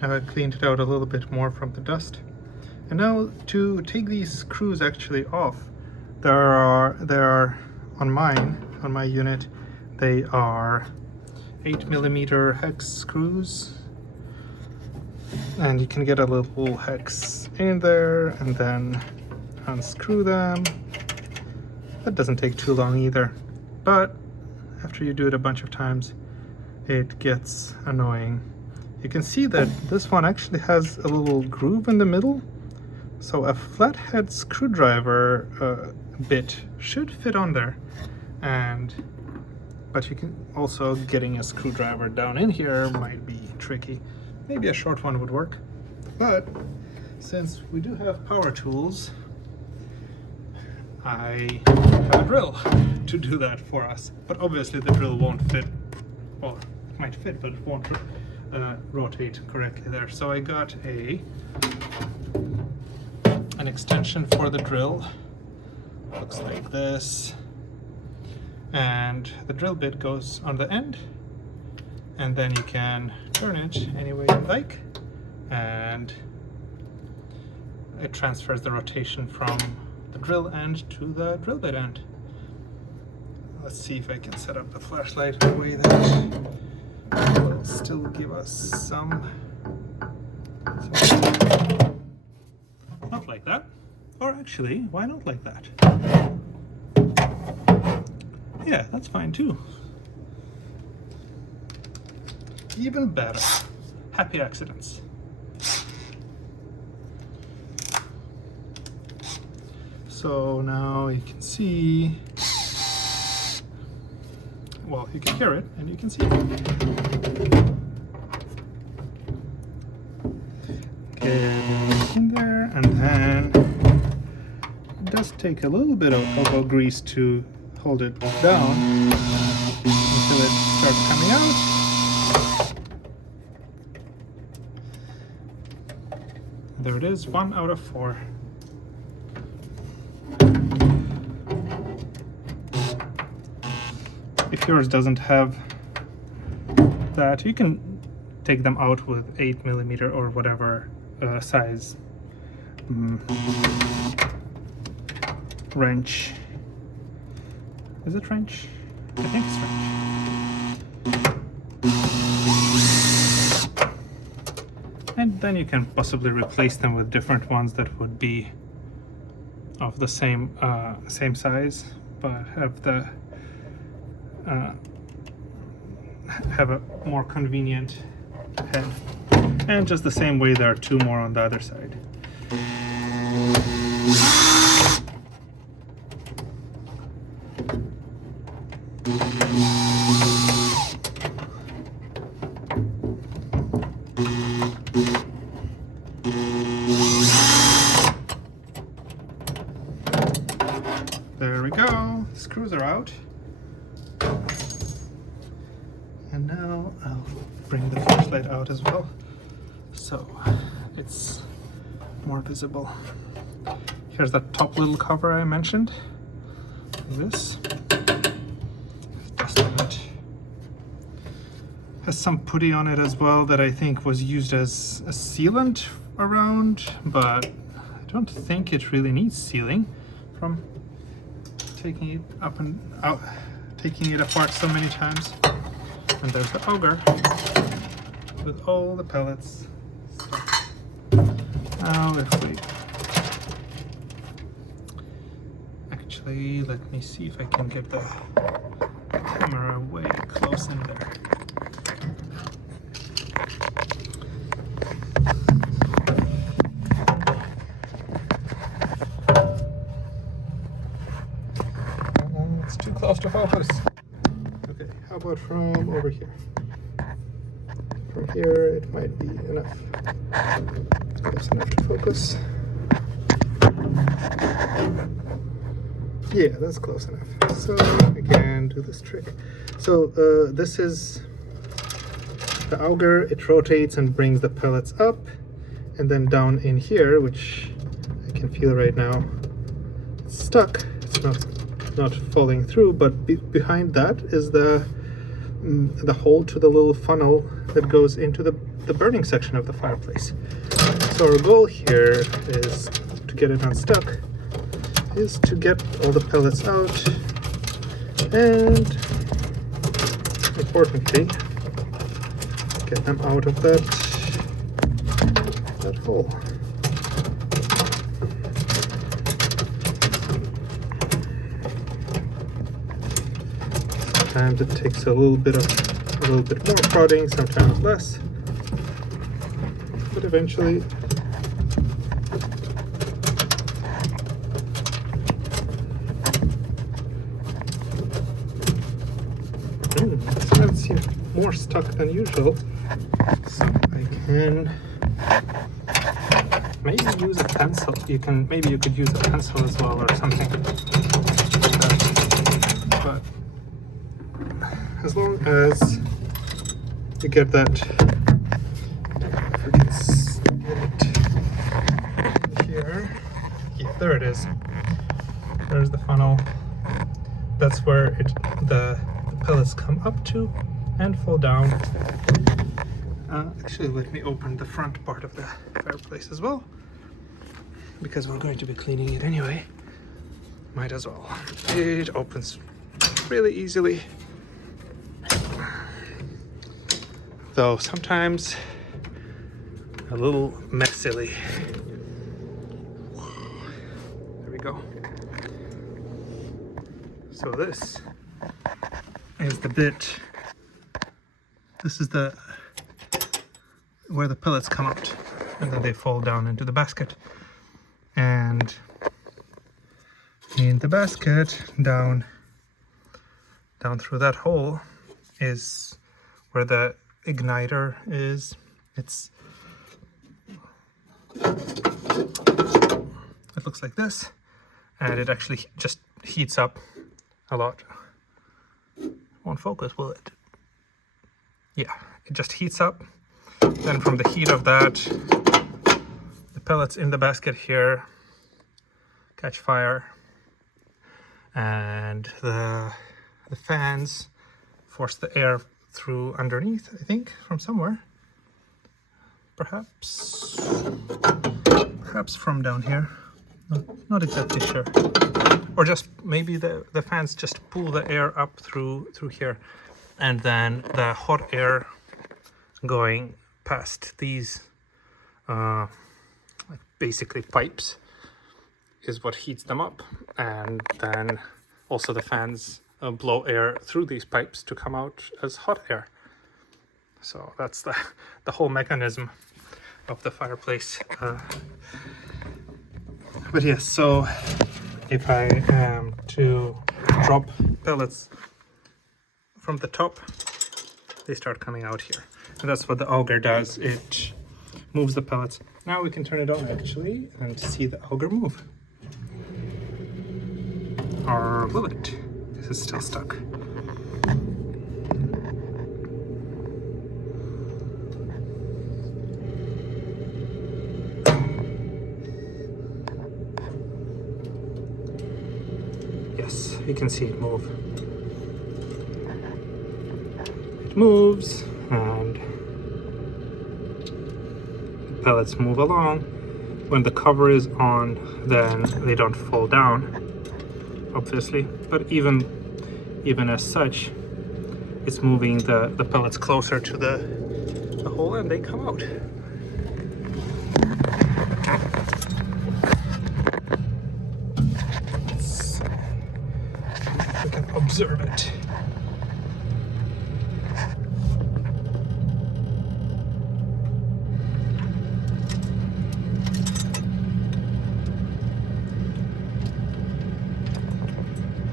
I cleaned it out a little bit more from the dust. And now to take these screws actually off, there are on my unit, they are 8mm hex screws, and you can get a little hex in there and then unscrew them. That doesn't take too long either, but after you do it a bunch of times, it gets annoying. You can see that this one actually has a little groove in the middle, so a flathead screwdriver bit should fit on there. But you can also, getting a screwdriver down in here might be tricky. Maybe a short one would work, but since we do have power tools, I have a drill to do that for us. But obviously the drill won't fit, well, it might fit, but it won't rotate correctly there. So I got an extension for the drill. Looks like this. And the drill bit goes on the end, and then you can turn it any way you like, and it transfers the rotation from the drill end to the drill bit end. Let's see if I can set up the flashlight in a way that will still give us some not like that, or actually, why not like that? Yeah, that's fine too. Even better. Happy accidents. So now you can see, well, you can hear it and you can see it. Get in there, and then it does take a little bit of elbow grease to hold it down until it starts coming out. There it is, 1 out of 4. If yours doesn't have that, you can take them out with 8mm or whatever size wrench. Is it wrench? I think it's wrench. And then you can possibly replace them with different ones that would be of the same size, but have a more convenient head. And just the same way, there are 2 more on the other side. There we go, screws are out. And now I'll bring the flashlight out as well, so it's more visible. Here's that top little cover I mentioned. This dust on it. Has some putty on it as well that I think was used as a sealant around, but I don't think it really needs sealing from taking it up and out, taking it apart so many times. And there's the auger with all the pellets. Now if we actually, let me see if I can get the camera way close in there. It's too close to focus. Okay, how about from over here? From here it might be enough. Close enough to focus. Yeah, that's close enough. So I can do this trick. So this is the auger. It rotates and brings the pellets up, and then down in here, which I can feel right now, it's stuck. It's not falling through, but behind that is the hole to the little funnel that goes into the the burning section of the fireplace. So our goal here is to get it unstuck, is to get all the pellets out, and importantly, get them out of that hole. Sometimes it takes a little bit more prodding, sometimes less, but eventually it seems more stuck than usual, so I can maybe use a pencil. Maybe you could use a pencil as well or something, but as long as you get that, if we can get it here, yeah, there it is. There's the funnel. That's where the pellets come up to and fall down. Actually, let me open the front part of the fireplace as well, because we're going to be cleaning it anyway. Might as well. It opens really easily, though sometimes a little messily. There we go. So this is the bit, this is the where the pellets come out and then they fall down into the basket. And in the basket, down through that hole is where the igniter is. It looks like this, and it actually just heats up a lot. Won't focus, will it? Yeah, it just heats up. Then from the heat of that, the pellets in the basket here catch fire, and the fans force the air through underneath, I think, from somewhere. Perhaps from down here. Not exactly sure. Or just maybe the fans just pull the air up through here, and then the hot air going past these like basically pipes is what heats them up, and then also the fans blow air through these pipes to come out as hot air. So that's the whole mechanism of the fireplace. But yes, so if I am to drop pellets from the top, they start coming out here. And that's what the auger does. It moves the pellets. Now we can turn it on actually and see the auger move. Or will it? This is still stuck. Yes, you can see it move. It moves, and the pellets move along. When the cover is on, then they don't fall down, obviously, but even as such, it's moving the pellets closer to the hole, and they come out. We can observe it.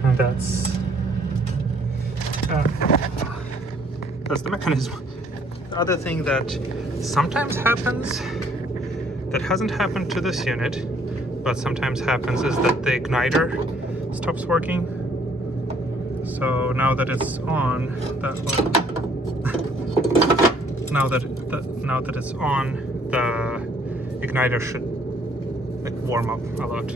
And that's the mechanism. The other thing that sometimes happens, that hasn't happened to this unit, but sometimes happens, is that the igniter stops working. So now that it's on, now that it's on, the igniter should like warm up a lot.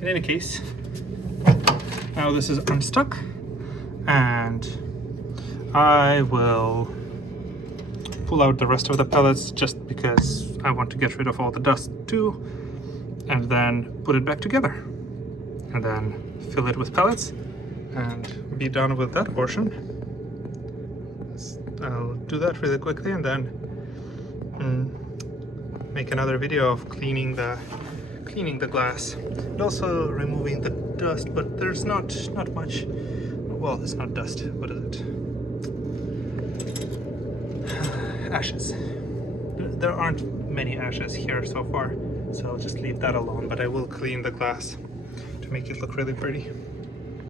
In any case, now this is unstuck, and I will pull out the rest of the pellets just because I want to get rid of all the dust too, and then put it back together, and then fill it with pellets and be done with that portion. I'll do that really quickly and then make another video of cleaning the glass and also removing the dust, but there's not much. Well, it's not dust. What is it? Ashes. There aren't many ashes here so far, so I'll just leave that alone, but I will clean the glass to make it look really pretty.